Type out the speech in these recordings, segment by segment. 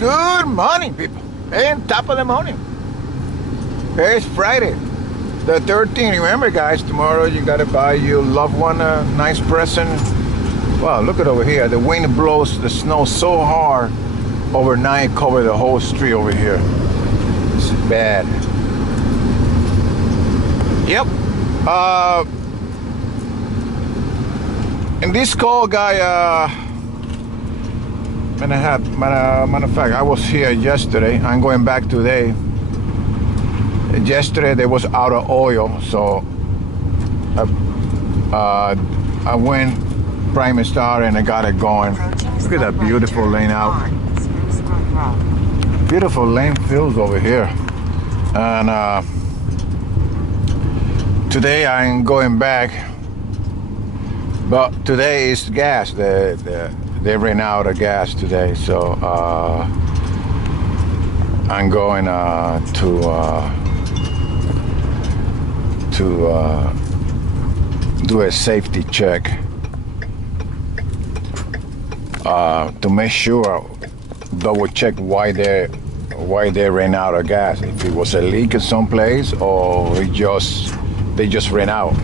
Good morning, people. And top of the morning. It's Friday, the 13th. Remember, guys, tomorrow you gotta buy your loved one a nice present. Wow, look at over here. The wind blows the snow so hard overnight, cover the whole street over here. It's bad. Yep. And this call guy, matter of fact, I was here yesterday. I'm going back today. Yesterday there was out of oil, so I went Prime Star and I got it going. Look at that beautiful lane out. Beautiful lane fields over here. And today I'm going back, but today is gas. They ran out of gas today, so I'm going to do a safety check to make sure, double check why they ran out of gas. If it was a leak in some place or they just ran out.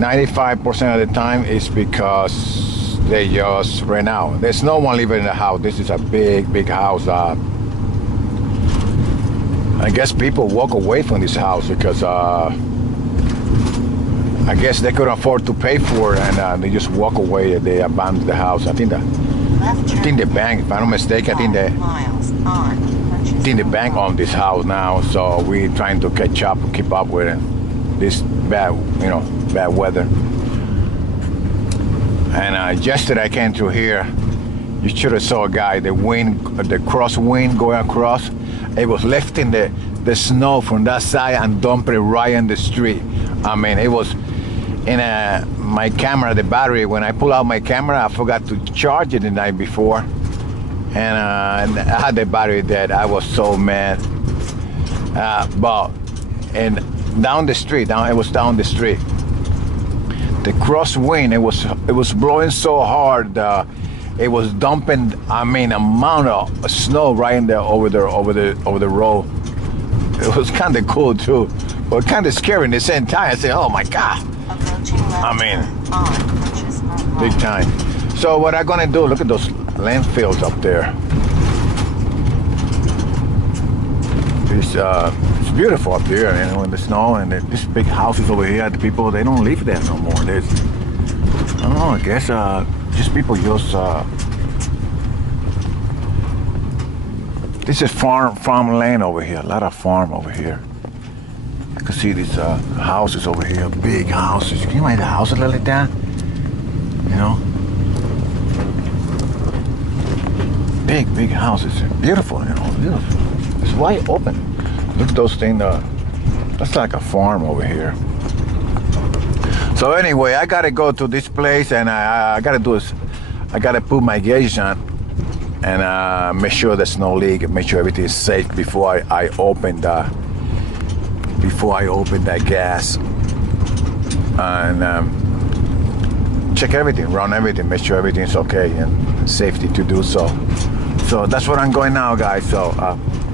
95% of the time it's because they just ran out. There's no one living in the house. This is a big house. I guess people walk away from this house because I guess they couldn't afford to pay for it, and they just walk away. They abandoned the house. I think the bank, if I'm not mistaken, I think the bank owns this house now. So we're trying to catch up, keep up with this bad weather. And yesterday I came through here. You should have saw a guy. The crosswind going across. It was lifting the snow from that side and dumping it right in the street. I mean, it was in my camera, the battery. When I pull out my camera, I forgot to charge it the night before, and I had the battery dead. I was so mad. And down the street, it was down the street. The crosswind, it was blowing so hard. It was dumping, a amount of snow right in there over the road. It was kind of cool too, but kind of scary at the same time. I said, "Oh my God!" Big time. So what I'm gonna do? Look at those landfills up there. It's beautiful up there, in the snow, and this big houses over here. The people, they don't live there no more. I don't know. I guess just people just. This is farmland over here. A lot of farm over here. I can see these houses over here, big houses. Can you imagine the houses like that? Big houses. Beautiful, beautiful. It's wide open. Look at those things. That's like a farm over here. So anyway, I gotta go to this place, and I gotta do this. I gotta put my gauge on and make sure there's no leak, and make sure everything is safe before I open that gas, and check everything, run everything, make sure everything's okay, and safety to do so. So that's what I'm going now, guys. So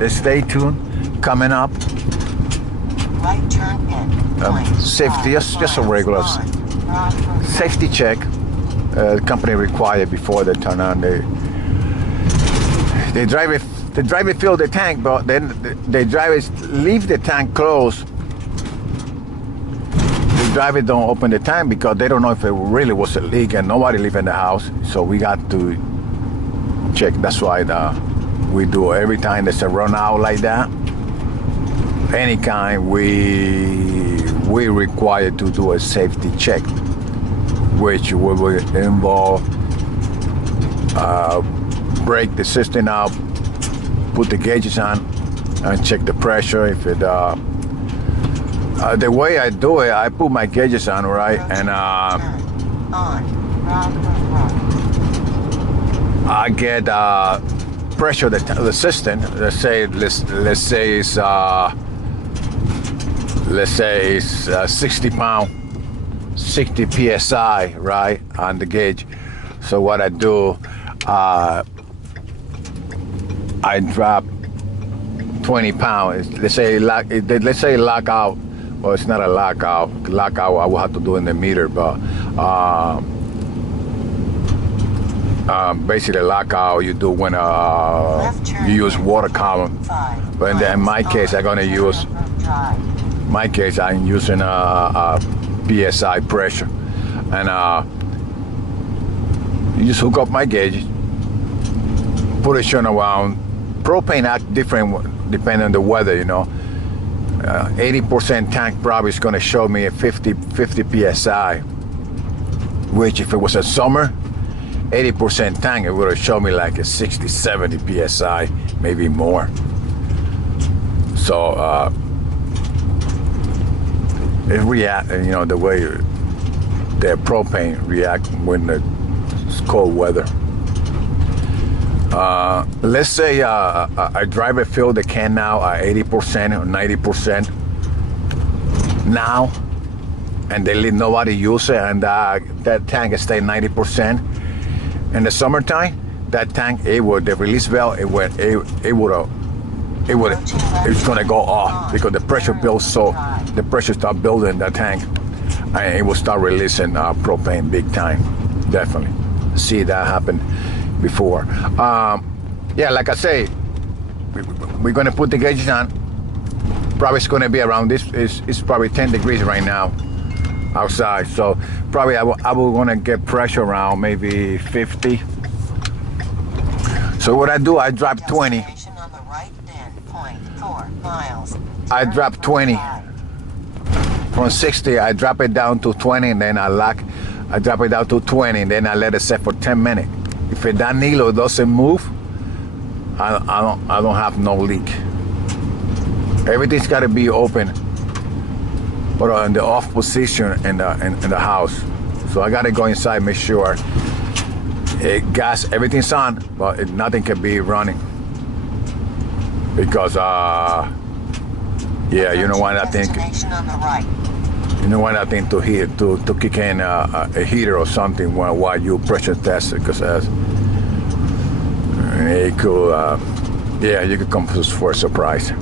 stay tuned. Coming up, right turn in. Safety, just a regular safety check. Company required before they turn on. They drive it fill the tank, but then they leave the tank closed. The driver don't open the tank because they don't know if it really was a leak, and nobody live in the house. So we got to check. That's why we do every time there's a run out like that. Any kind, we required to do a safety check, which will involve break the system out, put the gauges on, and check the pressure. If it the way I do it, I put my gauges on, right, and I get pressure the system. Let's say it's 60 pound, 60 psi, right, on the gauge. So what I do, I drop 20 pounds. Let's say lockout. Well, it's not a lockout. Lockout I will have to do in the meter, but basically lockout you do when you use water column. But in my case, I'm gonna use. My case, I'm using a PSI pressure, and you just hook up my gauge, put it on around. Propane act different depending on the weather, you know. 80% tank probably is going to show me a 50 psi, which if it was a summer, 80% tank, it would have shown me like a 60, 70 psi, maybe more. So it react, you know, the way the propane react when it's cold weather. Let's say a driver fill the can now at 80% or 90% now, and they let nobody use it, and that tank stay 90%. In the summertime, that tank, the release valve, it's gonna go off because the pressure builds, so the pressure start building in that tank, and it will start releasing propane big time. Definitely see that happen before. Yeah, like I say, we're gonna put the gauges on. Probably it's gonna be around this. It's probably 10 degrees right now outside, so probably I will gonna get pressure around maybe 50. So what I do, I drop 20. I drop 20 from 60. I drop it down to 20, and then I drop it down to 20, and then I let it set for 10 minutes. If that needle doesn't move, I don't have no leak. Everything's got to be open, but in the off position in the house. So I got to go inside, make sure gas, everything's on, but nothing can be running because yeah, you know what I think. You know what I think to kick in a heater or something while you pressure test it, because it could, yeah, you could come for a surprise.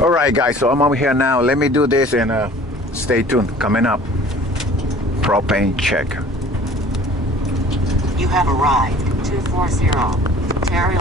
All right, guys, so I'm over here now. Let me do this and stay tuned. Coming up, propane check. You have arrived 240 Terry.